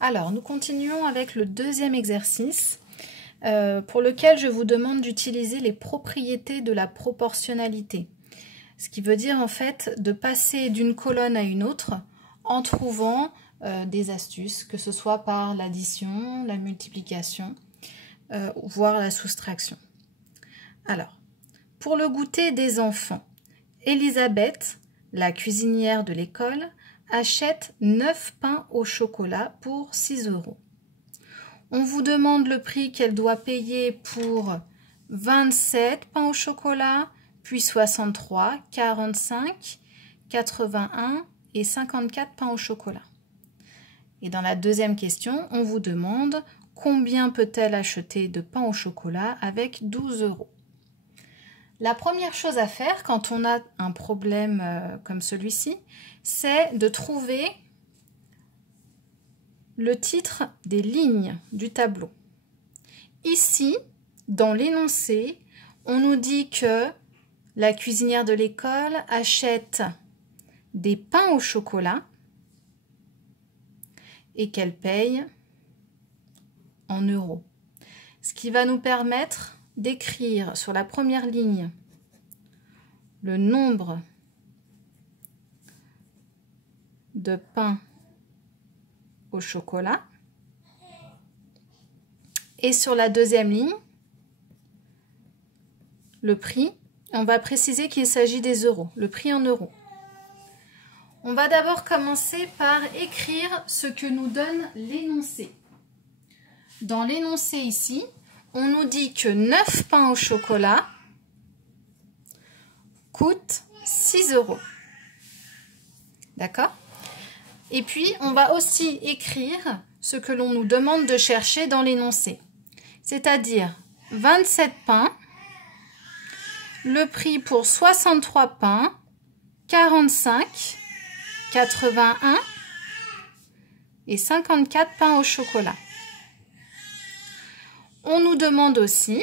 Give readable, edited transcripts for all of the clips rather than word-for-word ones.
Alors, nous continuons avec le deuxième exercice pour lequel je vous demande d'utiliser les propriétés de la proportionnalité. Ce qui veut dire en fait de passer d'une colonne à une autre en trouvant des astuces, que ce soit par l'addition, la multiplication, voire la soustraction. Alors, pour le goûter des enfants, Elisabeth, la cuisinière de l'école, achète 9 pains au chocolat pour 6 €. On vous demande le prix qu'elle doit payer pour 27 pains au chocolat, puis 63, 45, 81 et 54 pains au chocolat. Et dans la deuxième question, on vous demande combien peut-elle acheter de pain au chocolat avec 12 €. La première chose à faire quand on a un problème comme celui-ci, c'est de trouver le titre des lignes du tableau. Ici, dans l'énoncé, on nous dit que la cuisinière de l'école achète des pains au chocolat et qu'elle paye en euros. Ce qui va nous permettre d'écrire sur la première ligne le nombre de pains au chocolat et sur la deuxième ligne le prix. On va préciser qu'il s'agit des euros, le prix en euros. On va d'abord commencer par écrire ce que nous donne l'énoncé. Dans l'énoncé ici, on nous dit que 9 pains au chocolat coûtent 6 €. D'accord? Et puis, on va aussi écrire ce que l'on nous demande de chercher dans l'énoncé. C'est-à-dire 27 pains, le prix pour 63 pains, 45, 81 et 54 pains au chocolat. On nous demande aussi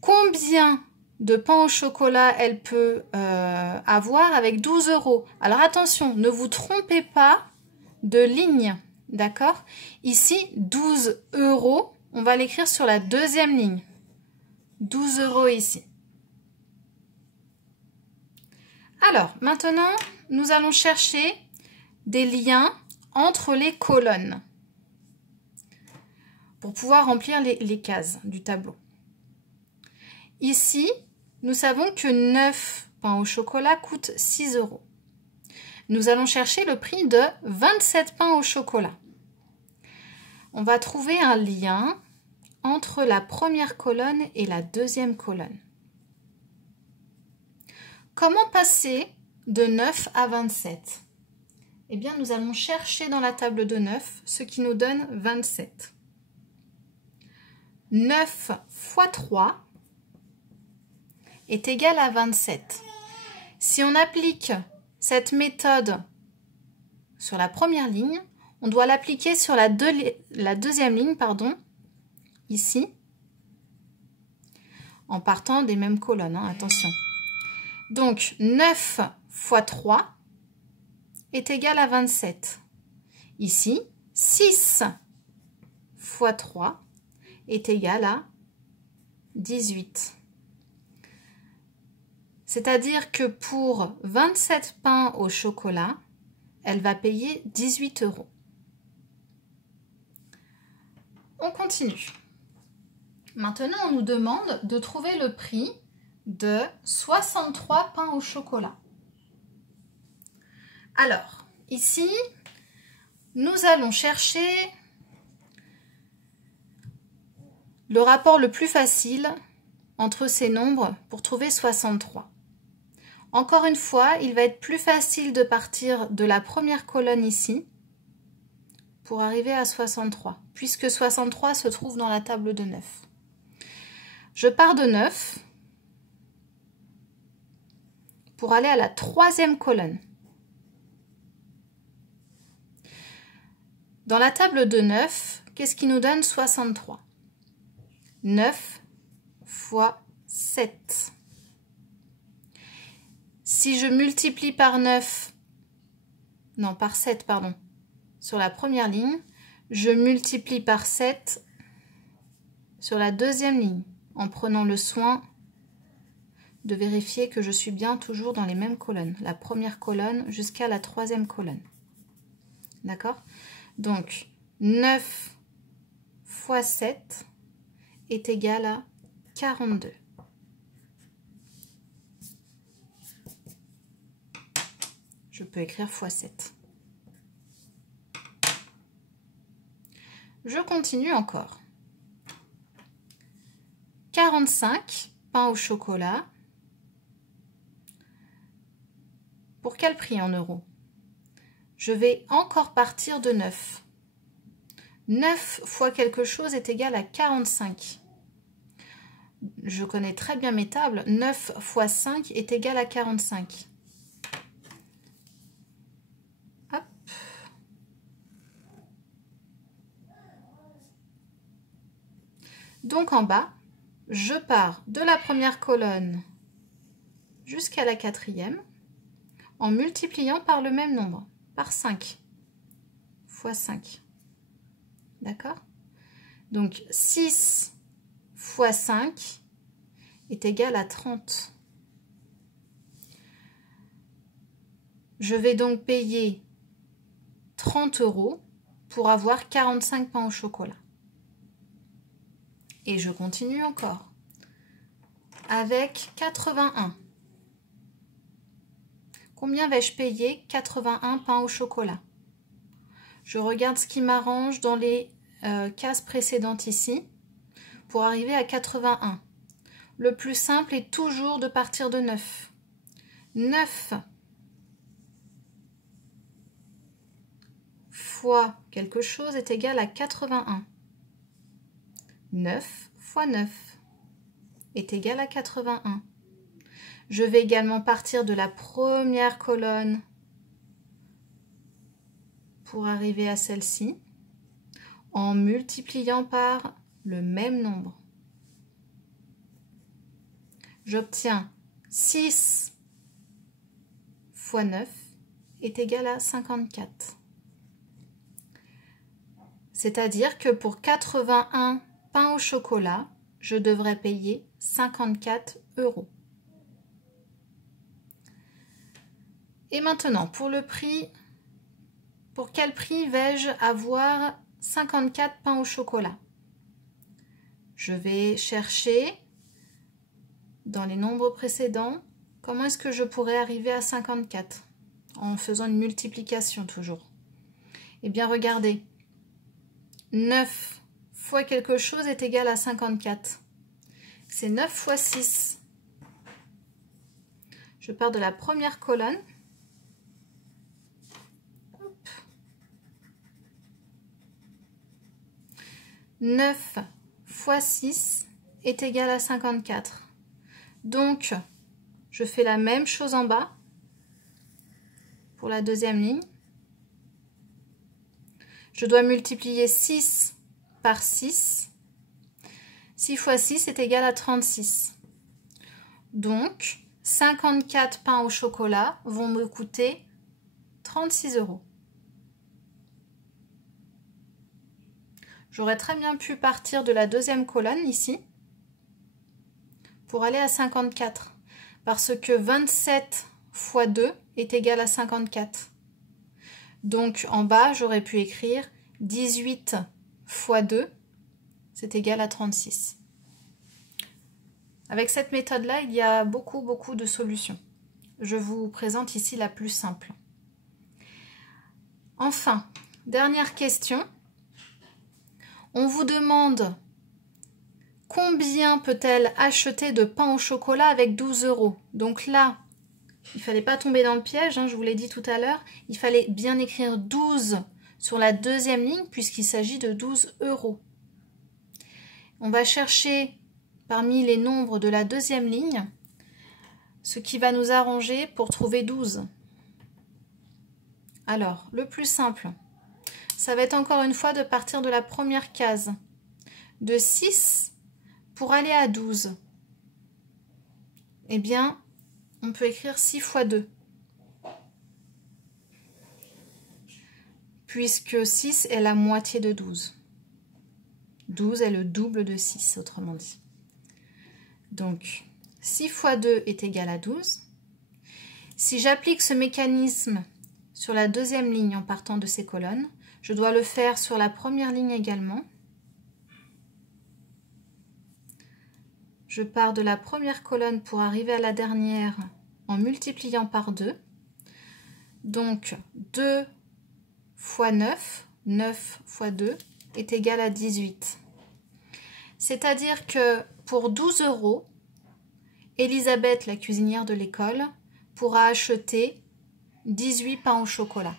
combien de pain au chocolat elle peut avoir avec 12 €. Alors attention, ne vous trompez pas de ligne, d'accord? Ici, 12 €, on va l'écrire sur la deuxième ligne. 12 € ici. Alors, maintenant, nous allons chercher des liens entre les colonnes pour pouvoir remplir les cases du tableau. Ici, nous savons que 9 pains au chocolat coûtent 6 €. Nous allons chercher le prix de 27 pains au chocolat. On va trouver un lien entre la première colonne et la deuxième colonne. Comment passer de 9 à 27? Eh bien, nous allons chercher dans la table de 9 ce qui nous donne 27. 9 fois 3 est égal à 27. Si on applique cette méthode sur la première ligne, on doit l'appliquer sur la deuxième ligne, ici, en partant des mêmes colonnes, attention. Donc, 9 fois 3 est égal à 27. Ici, 6 fois 3 est égal à 18. C'est-à-dire que pour 27 pains au chocolat, elle va payer 18 €. On continue. Maintenant, on nous demande de trouver le prix de 63 pains au chocolat. Alors, ici, nous allons chercher le rapport le plus facile entre ces nombres pour trouver 63. Encore une fois, il va être plus facile de partir de la première colonne ici pour arriver à 63, puisque 63 se trouve dans la table de 9. Je pars de 9 pour aller à la troisième colonne. Dans la table de 9, qu'est-ce qui nous donne 63? 9 fois 7. Si je multiplie par 7, sur la première ligne, je multiplie par 7 sur la deuxième ligne, en prenant le soin de vérifier que je suis bien toujours dans les mêmes colonnes, la première colonne jusqu'à la troisième colonne. D'accord? Donc, 9 fois 7 est égal à 42. Je peux écrire fois 7. Je continue encore. 45 pain au chocolat. Pour quel prix en euros? Je vais encore partir de 9. 9 fois quelque chose est égal à 45. Je connais très bien mes tables. 9 fois 5 est égal à 45. Hop. Donc en bas, je pars de la première colonne jusqu'à la quatrième en multipliant par le même nombre, par 5 fois 5. D'accord? Donc 6 fois 5 est égal à 30. Je vais donc payer 30 € pour avoir 45 pains au chocolat. Et je continue encore avec 81. Combien vais-je payer 81 pains au chocolat? Je regarde ce qui m'arrange dans les cases précédentes ici pour arriver à 81. Le plus simple est toujours de partir de 9. 9 fois quelque chose est égal à 81. 9 fois 9 est égal à 81. Je vais également partir de la première colonne pour arriver à celle-ci en multipliant par le même nombre. J'obtiens 6 fois 9 est égal à 54. C'est-à-dire que pour 81 pains au chocolat, je devrais payer 54 €. Et maintenant, pour le prix, pour quel prix vais-je avoir 54 pains au chocolat? Je vais chercher dans les nombres précédents, comment est-ce que je pourrais arriver à 54 en faisant une multiplication toujours? Eh bien, regardez, 9 fois quelque chose est égal à 54. C'est 9 fois 6. Je pars de la première colonne. 9 fois 6 est égal à 54. Donc, je fais la même chose en bas pour la deuxième ligne. Je dois multiplier 6 par 6. 6 fois 6 est égal à 36. Donc, 54 pains au chocolat vont me coûter 36 €. J'aurais très bien pu partir de la deuxième colonne ici pour aller à 54 parce que 27 fois 2 est égal à 54. Donc en bas, j'aurais pu écrire 18 fois 2, c'est égal à 36. Avec cette méthode-là, il y a beaucoup de solutions. Je vous présente ici la plus simple. Enfin, dernière question. On vous demande combien peut-elle acheter de pain au chocolat avec 12 €. Donc là, il ne fallait pas tomber dans le piège, hein, je vous l'ai dit tout à l'heure. Il fallait bien écrire 12 sur la deuxième ligne puisqu'il s'agit de 12 €. On va chercher parmi les nombres de la deuxième ligne ce qui va nous arranger pour trouver 12. Alors, le plus simple, ça va être encore une fois de partir de la première case. De 6 pour aller à 12. Eh bien, on peut écrire 6 fois 2. puisque 6 est la moitié de 12. 12 est le double de 6, autrement dit. Donc, 6 fois 2 est égal à 12. Si j'applique ce mécanisme sur la deuxième ligne en partant de ces colonnes, je dois le faire sur la première ligne également. Je pars de la première colonne pour arriver à la dernière en multipliant par 2. Donc 2 fois 9, 9 fois 2 est égal à 18. C'est-à-dire que pour 12 €, Elisabeth, la cuisinière de l'école, pourra acheter 18 pains au chocolat.